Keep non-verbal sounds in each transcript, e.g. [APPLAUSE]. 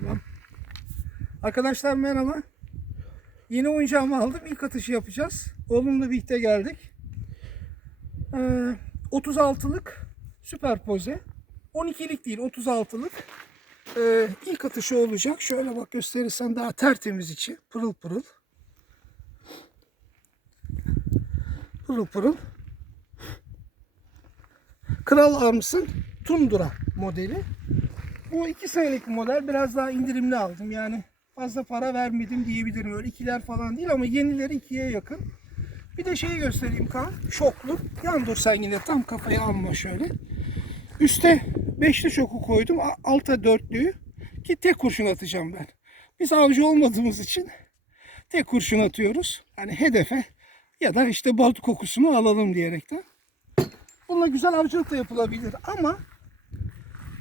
Tamam. Arkadaşlar merhaba. Yeni oyuncağımı aldım. İlk atışı yapacağız. Oğlumla birlikte geldik. Ee, 36'lık süperpoze. 12'lik değil 36'lık. Ee, ilk atışı olacak. Şöyle bak gösterirsen daha tertemiz içi. Pırıl pırıl. Pırıl pırıl. Kral Arms'ın Tundra modeli. Bu iki senelik model biraz daha indirimli aldım. Yani fazla para vermedim diyebilirim. Öyle ikiler falan değil ama yenileri ikiye yakın. Bir de şeyi göstereyim Kaan. Şoklu. Yan dur sen yine tam kafayı alma şöyle. Üste beşli şoku koydum. Alta dörtlüyü. Ki tek kurşun atacağım ben. Biz avcı olmadığımız için tek kurşun atıyoruz. Hani hedefe ya da işte balık kokusunu alalım diyerekten. Bununla güzel avcılık da yapılabilir ama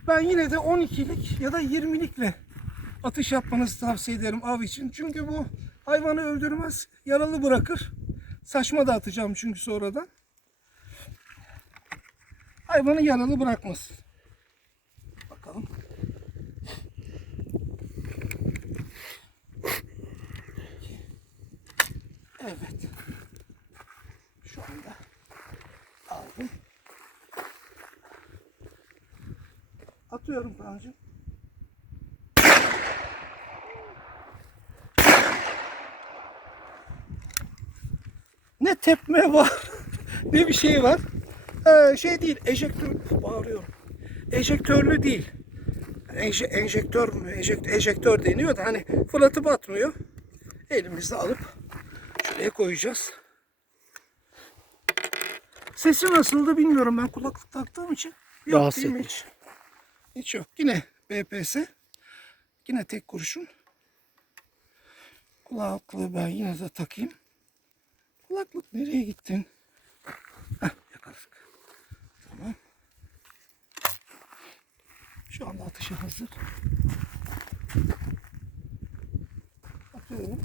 ben yine de 12'lik ya da 20'likle atış yapmanızı tavsiye ederim av için. Çünkü bu hayvanı öldürmez, yaralı bırakır. Saçma da atacağım çünkü sonradan. Hayvanı yaralı bırakmasın. Bakalım. Evet. Şu anda aldım. Atıyorum Kaan'cığım. Ne tepme var, [LAUGHS] ne bir şey var. Ee, şey değil, ejektör, bağırıyorum. Ejektörlü değil. Enje, enjektör mü, ejekt, ejektör deniyor da hani fırlatıp atmıyor. Elimizde alıp şuraya koyacağız. Sesi nasıldı bilmiyorum ben kulaklık taktığım için. Yok Rahatsız değil mi hiç? Hiç yok. Yine BPS. Yine tek kurşun. Kulaklığı ben yine de takayım. Kulaklık nereye gittin? Heh, yakaladık. Tamam. Şu anda atışı hazır. Atıyorum.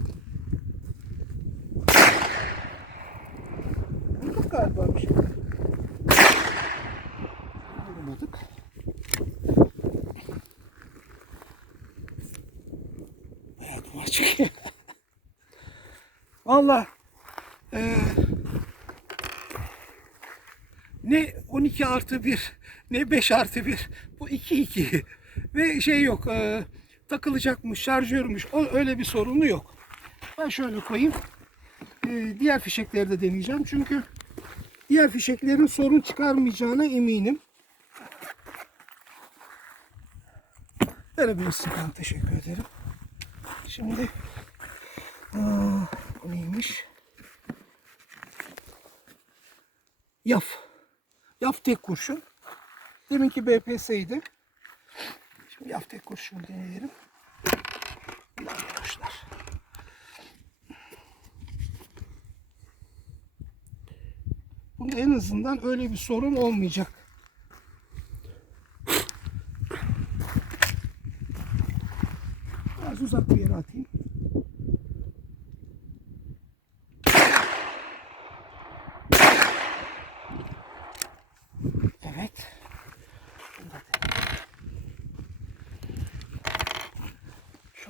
Vurduk galiba bir şey. Vurmadık. Bayağı duman Valla eee, ne 12 artı 1 ne 5 artı 1 bu 2 2 ve şey yok eee, takılacakmış şarjörmüş o öyle bir sorunu yok. Ben şöyle koyayım. Eee, diğer fişekleri de deneyeceğim çünkü diğer fişeklerin sorun çıkarmayacağına eminim. Verebilirsin ben teşekkür ederim. Şimdi aa, bu neymiş? Yaf. Yaf tek kurşun. Deminki BPS'ydi. Şimdi yaf tek kurşun deneyelim. Arkadaşlar. Bunda en azından öyle bir sorun olmayacak. Biraz uzak bir yere atayım. Evet. Bunu da deneyelim.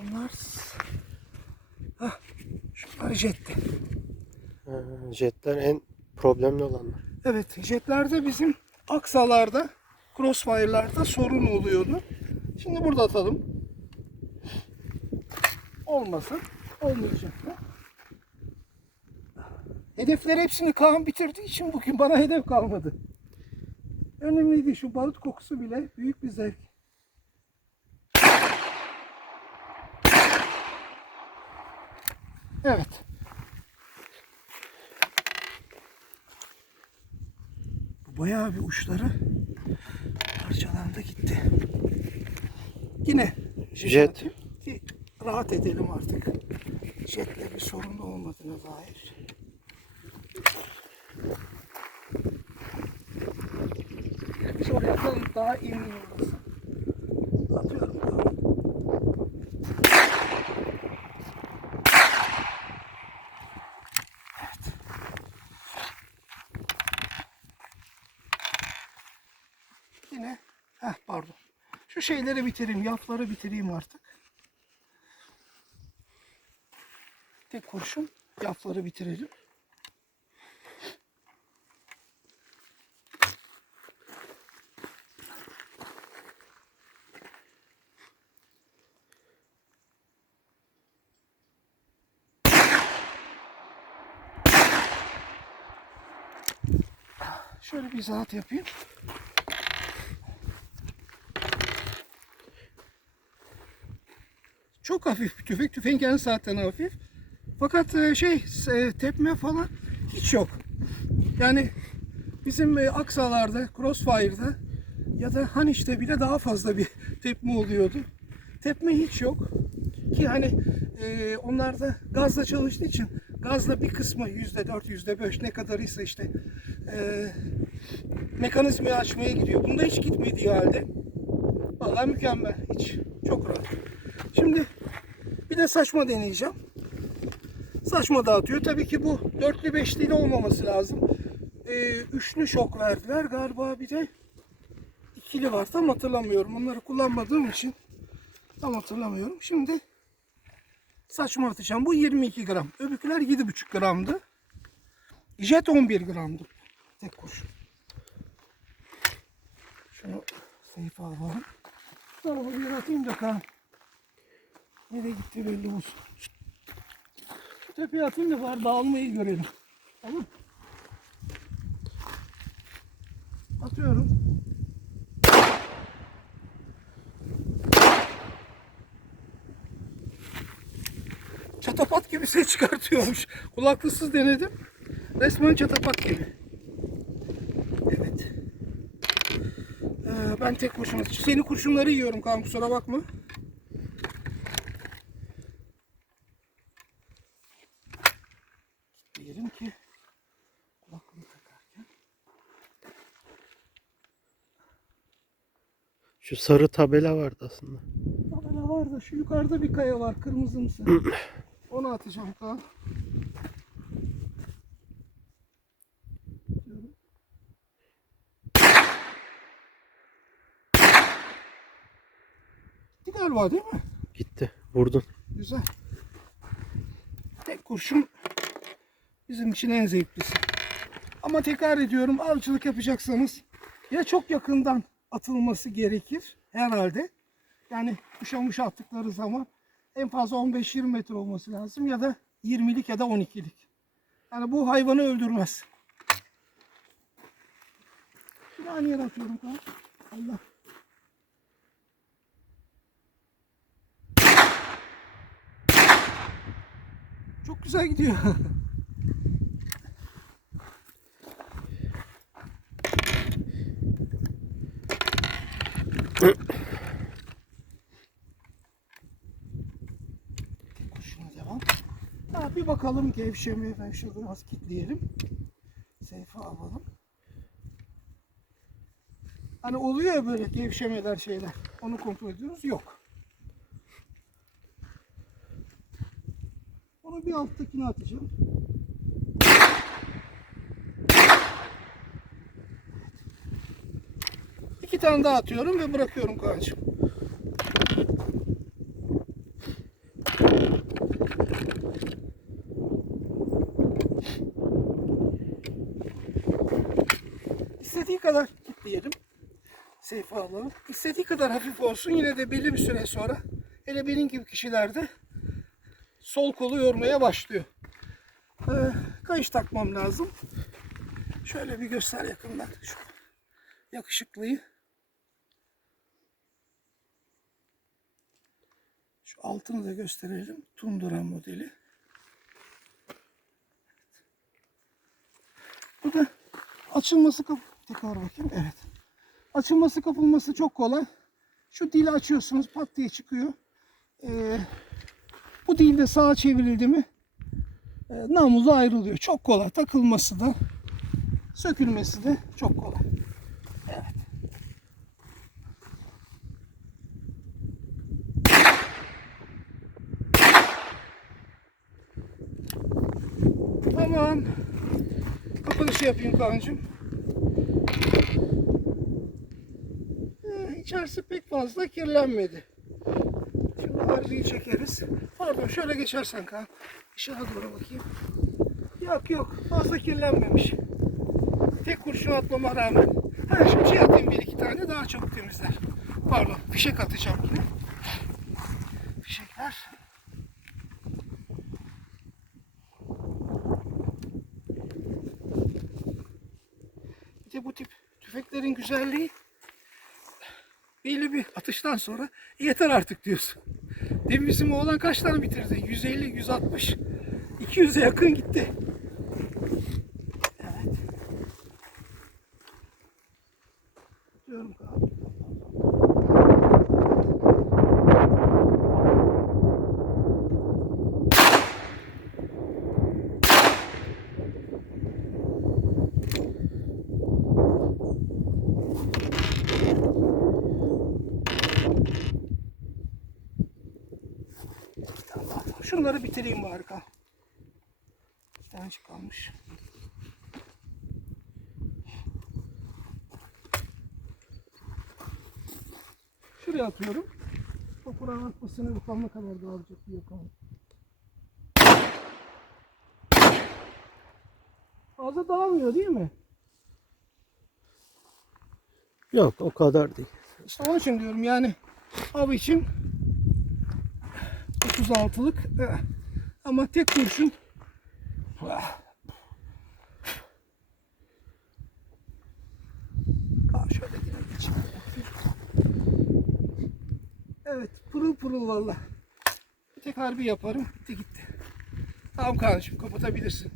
Şunlar Hah, şunlar jetti. Ha, Jetler en problemli olanlar. Evet, jetlerde bizim aksalarda, crossfire'larda sorun oluyordu. Şimdi burada atalım. Olmasın. Olmayacak da. Hedefler hepsini Kaan bitirdiği için bugün bana hedef kalmadı. Önemliydi şu balık kokusu bile büyük bir zevk. Evet. Bayağı bir uçları parçalandı gitti. Yine Jet. ki rahat edelim artık. Jetle bir sorun olmadığına dair. Biz oraya daha olasın. Atıyorum. Şu şeyleri bitireyim, yafları bitireyim artık. Tek kurşun yafları bitirelim. Şöyle bir izahat yapayım. Çok hafif bir tüfek. Tüfeğin kendisi zaten hafif. Fakat e, şey e, tepme falan hiç yok. Yani bizim e, aksalarda, crossfire'da ya da Haniş'te bile daha fazla bir [LAUGHS] tepme oluyordu. Tepme hiç yok. Ki hani e, onlar da gazla çalıştığı için gazla bir kısmı yüzde dört, yüzde beş ne kadarıysa işte e, mekanizmayı açmaya gidiyor. Bunda hiç gitmediği halde vallahi mükemmel. Hiç çok rahat. Şimdi de saçma deneyeceğim. Saçma dağıtıyor. Tabii ki bu dörtlü beşliyle olmaması lazım. Ee, üçlü şok verdiler. Galiba bir de ikili var. Tam hatırlamıyorum. Onları kullanmadığım için tam hatırlamıyorum. Şimdi saçma atacağım. Bu 22 gram. Öbürküler 7,5 gramdı. Jet 11 gramdı. Tek kurşun. Şunu sayfa alalım. Bu tarafa bir atayım da kan. Nereye gitti belli olsun. Şu tepeye atayım da bari dağılmayı görelim. Tamam Atıyorum. Çatapat gibi ses çıkartıyormuş. Kulaklısız denedim. Resmen çatapat gibi. Evet. Ee, ben tek kurşun. Senin kurşunları yiyorum kan kusura bakma. Diyelim ki kulaklığı takarken Şu sarı tabela vardı aslında. tabela var da şu yukarıda bir kaya var kırmızımsı. [CLEARS THROAT] Onu atacağım Kaan. Gitti galiba değil mi? Gitti. Vurdun. Güzel. Tek kurşun bizim için en zevklisi. Ama tekrar ediyorum avcılık yapacaksanız ya çok yakından atılması gerekir herhalde. Yani kuşa muşa attıkları zaman en fazla 15-20 metre olması lazım ya da 20'lik ya da 12'lik. Yani bu hayvanı öldürmez. Aynı yere atıyorum. Kaan. Allah. Çok güzel gidiyor. [LAUGHS] Şuna devam. Ha, bir bakalım gevşemeye ben şuradan az kilitleyelim. Seyfe alalım. Hani oluyor ya böyle gevşemeler şeyler. Onu kontrol ediyoruz. Yok. Onu bir alttakine atacağım. İki tane daha atıyorum ve bırakıyorum Kaan'cığım. İstediği kadar kilitleyelim. Seyfi alalım. İstediği kadar hafif olsun yine de belli bir süre sonra hele benim gibi kişilerde sol kolu yormaya başlıyor. Ee, kayış takmam lazım. Şöyle bir göster yakından şu yakışıklıyı. Şu altını da gösterelim. Tundra modeli. Bu da açılması kap tekrar bakayım. Evet. Açılması kapılması çok kolay. Şu dili açıyorsunuz pat diye çıkıyor. Ee, bu değil de sağa çevrildi mi e, namuzu ayrılıyor. Çok kolay. Takılması da sökülmesi de çok kolay. Evet. Tamam. Kapanışı yapayım Kaan'cığım. Ee, içerisi pek fazla kirlenmedi. Şimdi harbiyi çekeriz. Pardon şöyle geçersen Kaan. Aşağı doğru bakayım. Yok yok fazla kirlenmemiş. Tek kurşun atmama rağmen. Ha şimdi şey atayım bir iki tane daha çok temizler. Pardon fişek atacağım yine. Fişekler. Bir de bu tip tüfeklerin güzelliği belli bir atıştan sonra yeter artık diyorsun. Demin bizim oğlan kaç tane bitirdi? 150, 160, 200'e yakın gitti. Evet. Diyorum ki abi. Tamam. Şunları bitireyim bari kal. Bir tanecik kalmış. Şuraya atıyorum. Toprağın atmasını bakalım ne kadar dağılacak diye bakalım. Fazla dağılmıyor değil mi? Yok o kadar değil. İşte onun için diyorum yani av için 36'lık eh, ama tek kurşun. Aa, şöyle yine. Evet pırıl pırıl valla. Bir tek harbi yaparım. Gitti gitti. Tamam kardeşim kapatabilirsin.